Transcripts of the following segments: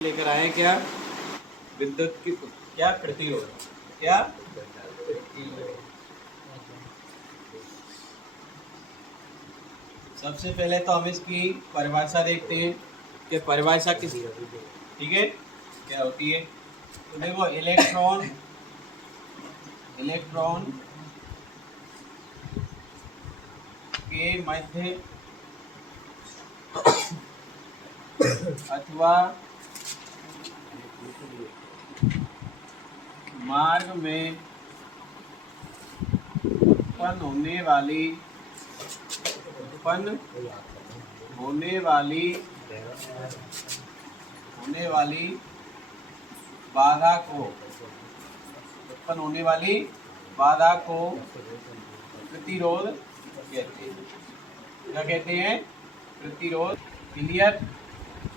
लेकर आए क्या विद्युत की क्या प्रतिरोध क्या सबसे पहले तो हम इसकी परिभाषा देखते हैं कि परिभाषा किस ठीक है क्या होती है। तो देखो इलेक्ट्रॉन के मध्य अथवा मार्ग में उत्पन्न होने वाली बाधा को प्रतिरोध कहते हैं। क्या कहते हैं? प्रतिरोध। क्लियर।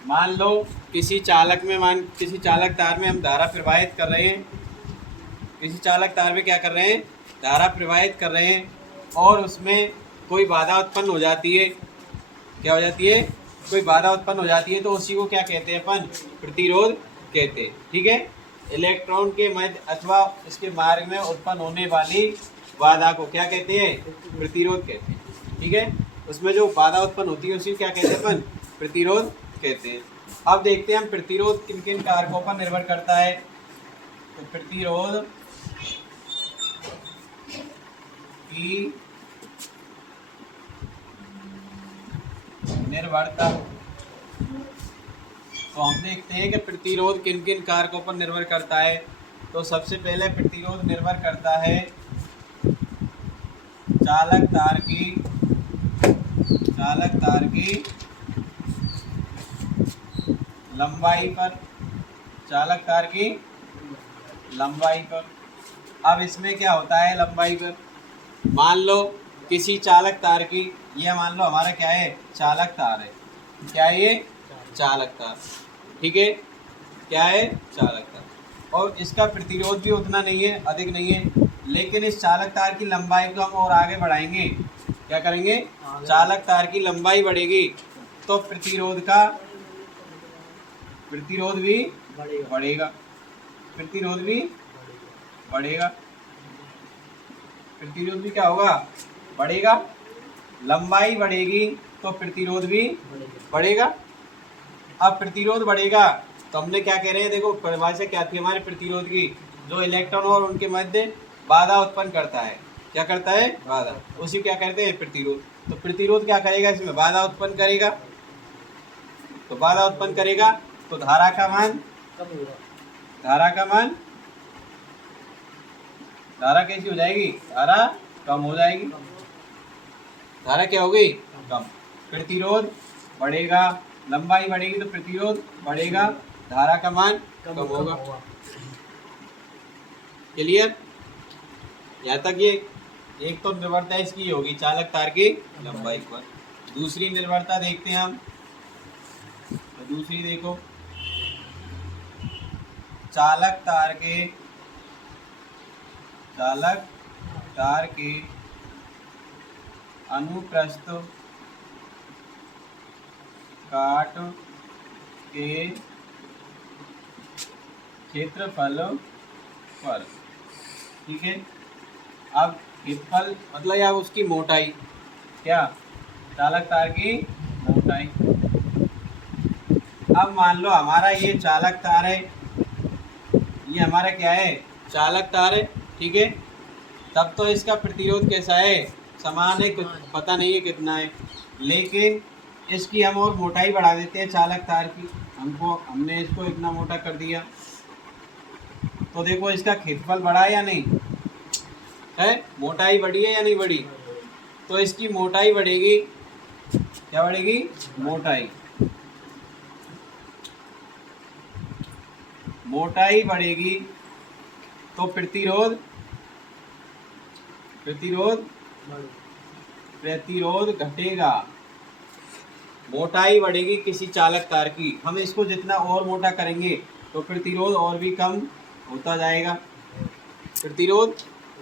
मान लो किसी चालक तार में हम धारा प्रवाहित कर रहे हैं, किसी चालक तार में क्या कर रहे हैं? धारा प्रवाहित कर रहे हैं और उसमें कोई बाधा उत्पन्न हो जाती है। क्या हो जाती है? कोई बाधा उत्पन्न हो जाती है तो उसी को क्या कहते हैं अपन? प्रतिरोध कहते हैं। ठीक है। इलेक्ट्रॉन के मध्य अथवा इसके मार्ग में उत्पन्न होने वाली बाधा को क्या कहते हैं? प्रतिरोध कहते हैं। ठीक है। उसमें जो बाधा उत्पन्न होती है उसी को क्या कहते हैं अपन? प्रतिरोध कहते हैं। अब देखते हैं हम प्रतिरोध किन किन कारकों पर निर्भर करता है। तो प्रतिरोध की निर्भरता, तो हम देखते हैं कि प्रतिरोध किन किन कारकों पर निर्भर करता है। तो सबसे पहले प्रतिरोध निर्भर करता है चालक तार की लंबाई पर। चालक तार की लंबाई पर। अब इसमें क्या होता है लंबाई पर? मान लो किसी चालक तार की, ये मान लो हमारा क्या है? चालक तार है। क्या है ये? चालक तार। ठीक है। क्या है? चालक तार। और इसका प्रतिरोध भी उतना नहीं है, अधिक नहीं है, लेकिन इस चालक तार की लंबाई को हम और आगे बढ़ाएंगे। क्या करेंगे? चालक तार की लंबाई बढ़ेगी तो प्रतिरोध भी बढ़ेगा। प्रतिरोध भी बढ़ेगा। प्रतिरोध भी क्या होगा? बढ़ेगा। लंबाई बढ़ेगी तो प्रतिरोध भी बढ़ेगा। अब प्रतिरोध बढ़ेगा तो हमने क्या कह रहे हैं? देखो परिभाषा क्या थी हमारे प्रतिरोध की? जो इलेक्ट्रॉन और उनके मध्य बाधा उत्पन्न करता है। क्या करता है? बाधा। उसी क्या कहते हैं? प्रतिरोध। तो प्रतिरोध क्या करेगा? इसमें बाधा उत्पन्न करेगा। तो बाधा उत्पन्न करेगा तो धारा का मान धारा कैसी हो जाएगी? धारा कम हो जाएगी। धारा क्या होगी? कम। प्रतिरोध बढ़ेगा, लंबाई बढ़ेगी तो प्रतिरोध बढ़ेगा, धारा का मान कम होगा। क्लियर? यहाँ तक ये एक तो निर्भरता इसकी होगी चालक तार की लंबाई पर। दूसरी निर्भरता देखते हैं हम। तो दूसरी देखो, चालक तार के अनुप्रस्थ काट के क्षेत्रफल पर। ठीक है। अब क्षेत्रफल मतलब या उसकी मोटाई, क्या? चालक तार की मोटाई। अब मान लो हमारा ये चालक तार है, ये हमारा क्या है? चालक तार है। ठीक है। तब तो इसका प्रतिरोध कैसा है? समान है, कुछ पता नहीं है कितना है, लेकिन इसकी हम और मोटाई बढ़ा देते हैं चालक तार की। हमने इसको इतना मोटा कर दिया तो देखो इसका क्षेत्रफल बढ़ा है या नहीं है? मोटाई बढ़ी है या नहीं बढ़ी? तो इसकी मोटाई बढ़ेगी। क्या बढ़ेगी? मोटाई बढ़ेगी तो प्रतिरोध घटेगा। मोटाई बढ़ेगी किसी चालक तार की, हम इसको जितना और मोटा करेंगे तो प्रतिरोध और भी कम होता जाएगा। प्रतिरोध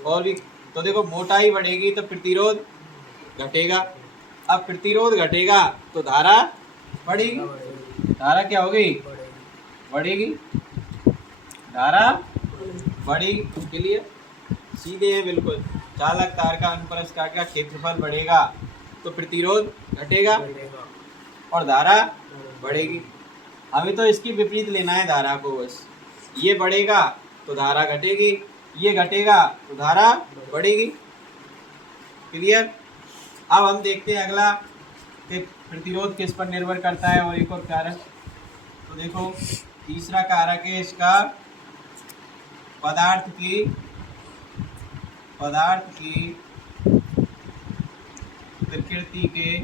और भी, तो देखो मोटाई बढ़ेगी तो प्रतिरोध घटेगा। अब प्रतिरोध घटेगा तो धारा बढ़ेगी। धारा क्या होगी? बढ़ेगी, धारा बढ़ेगी। क्लियर, सीधे हैं बिल्कुल। चालक तार का अनुप्रस्थ काट का क्षेत्रफल बढ़ेगा तो प्रतिरोध घटेगा और धारा बढ़ेगी। हमें तो इसकी विपरीत लेना है धारा को बस। ये बढ़ेगा तो धारा घटेगी, ये घटेगा तो धारा बढ़ेगी। क्लियर। अब हम देखते हैं अगला कि प्रतिरोध किस पर निर्भर करता है और एक और कारक। तो देखो तीसरा कारक है इसका पदार्थ की प्रकृति के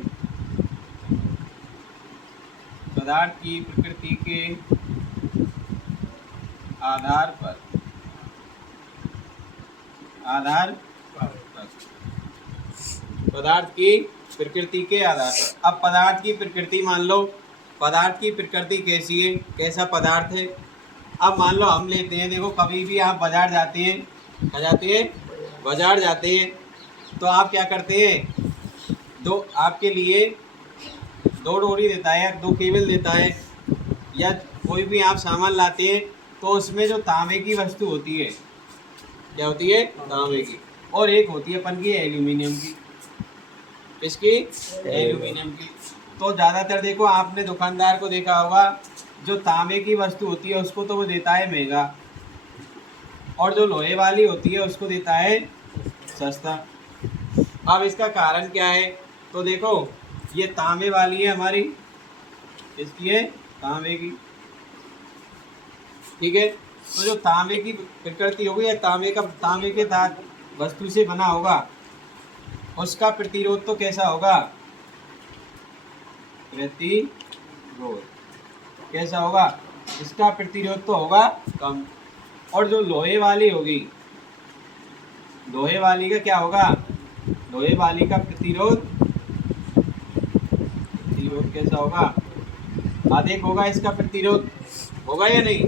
आधार पर पदार्थ की प्रकृति के आधार पर। अब पदार्थ की प्रकृति मान लो, पदार्थ की प्रकृति कैसी है, कैसा पदार्थ है। अब मान लो हम लेते हैं, देखो कभी भी आप बाजार जाते हैं, क्या जाते हैं, बाजार जाते हैं, तो आप क्या करते हैं, दो आपके लिए दो डोरी देता है, दो केबल देता है, या कोई भी आप सामान लाते हैं तो उसमें जो तांबे की वस्तु होती है, क्या होती है, तांबे की, और एक होती है अपन की एल्यूमिनियम की। किसकी, एल्यूमिनियम की। तो ज़्यादातर देखो आपने दुकानदार को देखा होगा, जो तांबे की वस्तु होती है उसको तो वो देता है महंगा, और जो लोहे वाली होती है उसको देता है सस्ता। अब इसका कारण क्या है, तो देखो ये तांबे वाली है हमारी, इसकी है तांबे की, ठीक है। तो जो तांबे की प्रकृति होगी या तांबे के साथ वस्तु से बना होगा, उसका प्रतिरोध तो कैसा होगा, प्रतिरोध कैसा होगा, इसका प्रतिरोध तो होगा कम। और जो लोहे वाली होगी, लोहे वाली का क्या होगा, लोहे वाली का प्रतिरोध कैसा होगा, अधिक होगा। इसका प्रतिरोध होगा या नहीं,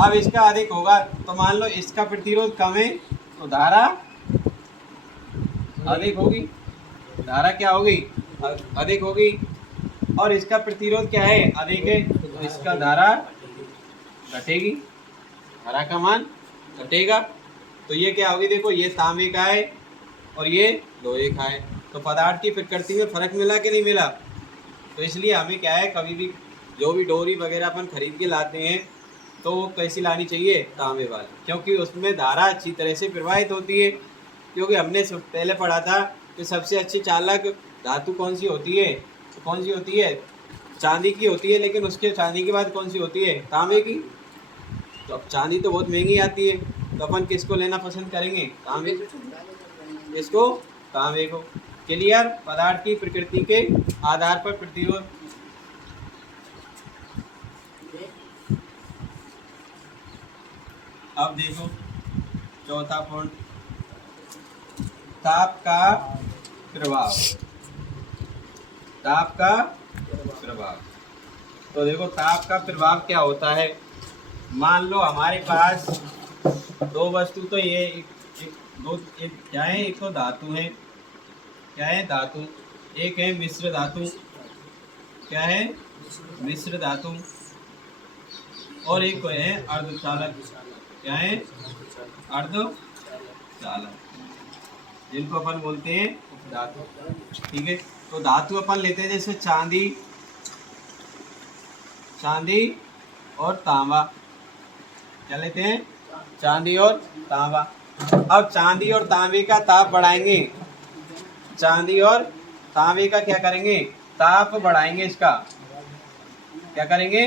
अब इसका अधिक होगा तो मान लो इसका प्रतिरोध कम है तो धारा अधिक होगी, धारा क्या होगी, अधिक होगी। और इसका प्रतिरोध क्या है, अधिक है, तो इसका धारा घटेगी, धारा का मान घटेगा। तो ये क्या होगी, देखो ये तांबे का है और ये लोहे का है, तो पदार्थ की प्रकृति में फर्क मिला कि नहीं मिला। तो इसलिए हमें क्या है, कभी भी जो भी डोरी वगैरह अपन खरीद के लाते हैं तो वो कैसी लानी चाहिए, तांबे वाली, क्योंकि उसमें धारा अच्छी तरह से प्रवाहित होती है। क्योंकि हमने पहले पढ़ा था कि सबसे अच्छी चालक धातु कौन सी होती है, तो कौन सी होती है, चांदी की होती है, लेकिन उसके चांदी के बाद कौन सी होती है, तांबे की। तो अब चांदी तो बहुत महंगी आती है, तो अपन किसको लेना पसंद करेंगे, तांबे, इसको, तांबे को। क्लियर। पदार्थ की प्रकृति के आधार पर प्रतिरोध। अब देखो चौथा पॉइंट, ताप का प्रभाव। ताप का प्रभाव, तो देखो ताप का प्रभाव क्या होता है। मान लो हमारे पास दो वस्तु, तो ये एक क्या है, एक तो धातु है, क्या है, धातु, एक है मिश्र धातु, क्या है, मिश्र धातु, और एक है अर्धचालक, क्या है, अर्धचालक, जिनको अपन बोलते हैं धातु, ठीक है। तो धातु अपन लेते हैं जैसे चांदी और तांबा, क्या लेते हैं, चांदी और तांबा। अब चांदी और तांबे का ताप बढ़ाएंगे, चांदी और तांबे का क्या करेंगे, ताप बढ़ाएंगे, इसका क्या करेंगे,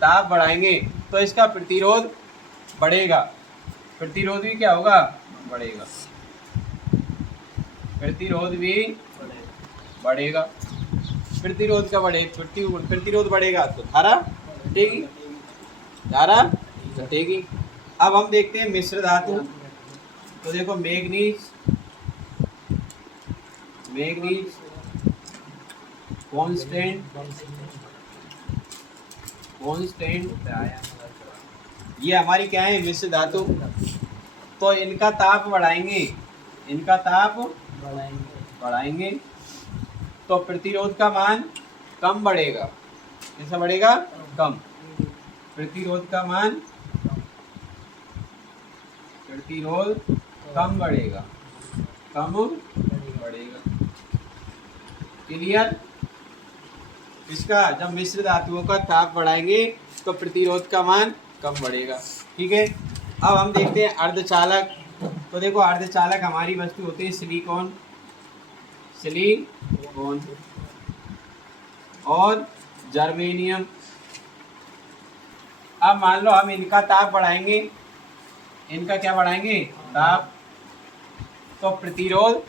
ताप बढ़ाएंगे, तो इसका प्रतिरोध बढ़ेगा, प्रतिरोध भी क्या होगा, बढ़ेगा, प्रतिरोध भी बढ़ेगा। प्रतिरोध का प्रतिरोध बढ़ेगा तो धारा घटेगी, धारा घटेगी। अब हम देखते हैं मिश्र धातु, तो देखो मैग्नीज कांस्टेंट, ये हमारी क्या है, मिश्र धातु। तो इनका ताप बढ़ाएंगे, इनका ताप बढ़ाएंगे तो प्रतिरोध का मान कम बढ़ेगा, कैसा बढ़ेगा, कम। प्रतिरोध का मान, प्रतिरोध कम बढ़ेगा, कम बढ़ेगा। क्लियर? इसका जब मिश्र धातुओं का ताप बढ़ाएंगे तो प्रतिरोध का मान कम बढ़ेगा। ठीक है, अब हम देखते हैं अर्धचालक। तो देखो अर्धचालक हमारी वस्तु होती है सिलिकॉन, सिलिकॉन और जर्मेनियम। अब मान लो हम इनका ताप बढ़ाएंगे, इनका क्या बढ़ाएंगे? ताप। तो प्रतिरोध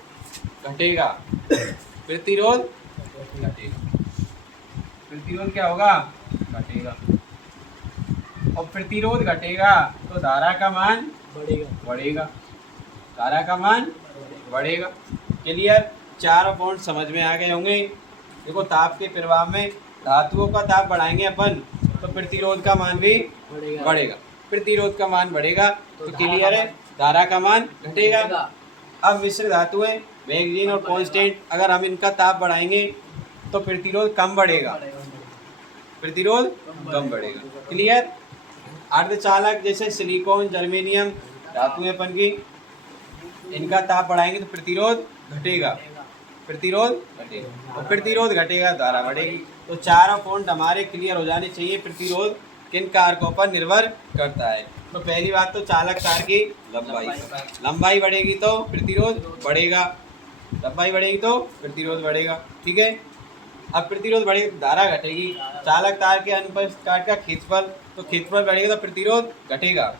घटेगा, प्रतिरोध घटेगा, प्रतिरोध क्या होगा? घटेगा। और प्रतिरोध घटेगा तो धारा का मान बढ़ेगा, धारा का मान बढ़ेगा। क्लियर? चारों पॉइंट समझ में आ गए होंगे। देखो ताप के प्रभाव में धातुओं का ताप बढ़ाएंगे अपन तो प्रतिरोध का मान भी बढ़ेगा, प्रतिरोध का मान बढ़ेगा। तो क्लियर है, धारा का मान घटेगा। अब मिश्र धातुएं मैगजीन और कांस्टेंट, अगर हम इनका ताप बढ़ाएंगे तो प्रतिरोध कम बढ़ेगा, प्रतिरोध कम बढ़ेगा। क्लियर? अर्धचालक जैसे सिलिकॉन, जर्मेनियम धातुएं अपन की, इनका ताप बढ़ाएंगे तो प्रतिरोध घटेगा, प्रतिरोध घटेगा, और प्रतिरोध घटेगा धारा बढ़ेगी। तो चारों पॉइंट हमारे क्लियर हो जाने चाहिए। प्रतिरोध किन कारकों पर निर्भर करता है? तो पहली बात तो चालक तार की लंबाई, लंबाई बढ़ेगी तो प्रतिरोध बढ़ेगा, लंबाई बढ़ेगी तो प्रतिरोध बढ़ेगा। ठीक है, अब प्रतिरोध बढ़ेगा तो धारा घटेगी। चालक तार के अनुप्रस्थ काट का क्षेत्रफल, तो क्षेत्रफल बढ़ेगा तो प्रतिरोध घटेगा,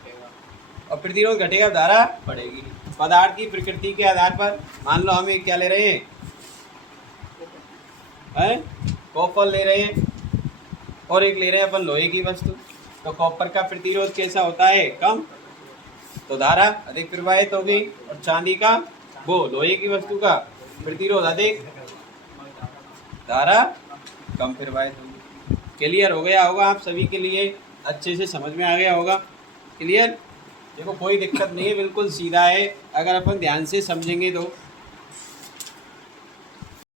और प्रतिरोध घटेगा तो धारा बढ़ेगी। पदार्थ की प्रकृति के आधार पर मान लो हम एक क्या ले रहे हैं, कॉपर ले रहे हैं, और एक ले रहे हैं अपन लोहे की वस्तु। तो कॉपर का प्रतिरोध कैसा होता है? कम, तो धारा अधिक प्रवाहित होगी। और चांदी का, वो लोहे की वस्तु का प्रतिरोध अधिक, धारा कम प्रवाहित होगी। क्लियर हो गया होगा आप सभी के लिए? अच्छे से समझ में आ गया होगा? क्लियर? देखो कोई दिक्कत नहीं है, बिल्कुल सीधा है, अगर अपन ध्यान से समझेंगे तो।